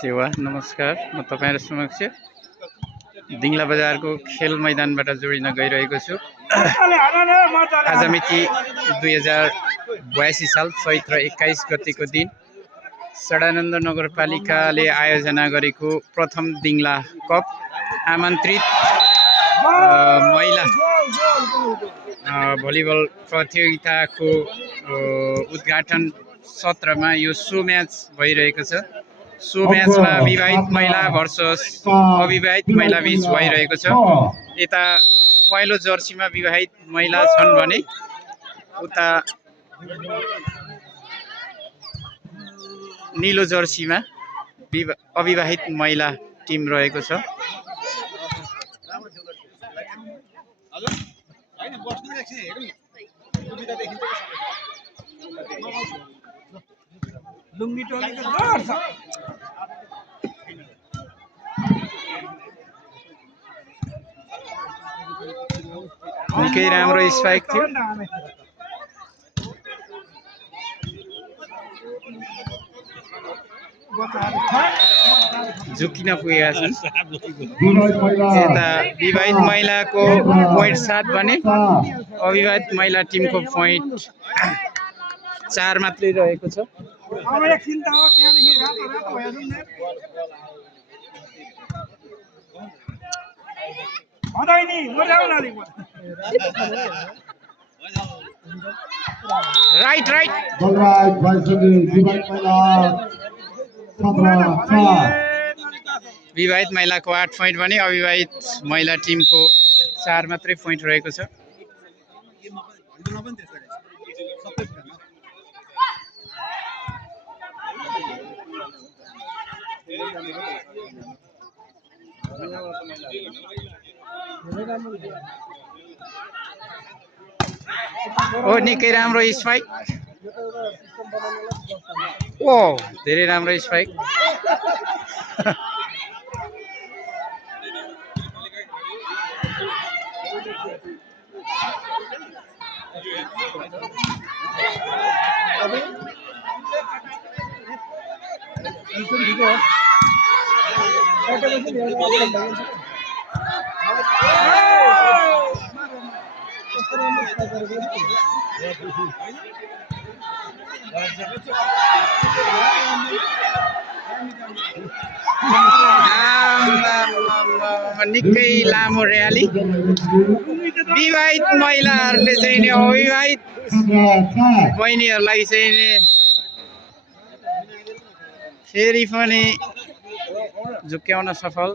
सेवा नमस्कार, म तपाईहरु समक्ष दिङला बजारको खेल मैदानबाट जोडिन गइरहेको छु। आज मिति 2082 साल चैत्र 21 गतेको दिन सडानन्द नगरपालिकाले आयोजना गरेको प्रथम दिङला कप आमन्त्रित महिला भलिबल प्रतियोगिताको उद्घाटन सत्रमा यो सो म्याच भइरहेको छ। सो म्याचमा विवाहित महिला भर्सस अविवाहित महिला बीच भइरहेको छ। यता पहिलो जर्सीमा विवाहित महिला छन् भने उता नीलो जर्सीमा अविवाहित महिला टिम रहेको छ। निकै राम्रो स्पाइक थियो। झुकिन पुगेका छन्। यता विवाहित महिलाको पोइन्ट 7 भने अविवाहित महिला टिमको पोइन्ट 4 मात्रै रहेको छ। राइट विवाहित महिलाको 8 पोइन्ट भने अविवाहित महिला टिमको 4 मात्रै पोइन्ट रहेको छ। ओ निकै राम्रो स्पाइक। ओ धेरै राम्रो स्पाइक। निकै लामो र्याली। विवाहित महिलाहरूले चाहिँ नि अविवाहित बहिनीहरूलाई चाहिँ नि फेरि पनि झुक्क्याउन सफल।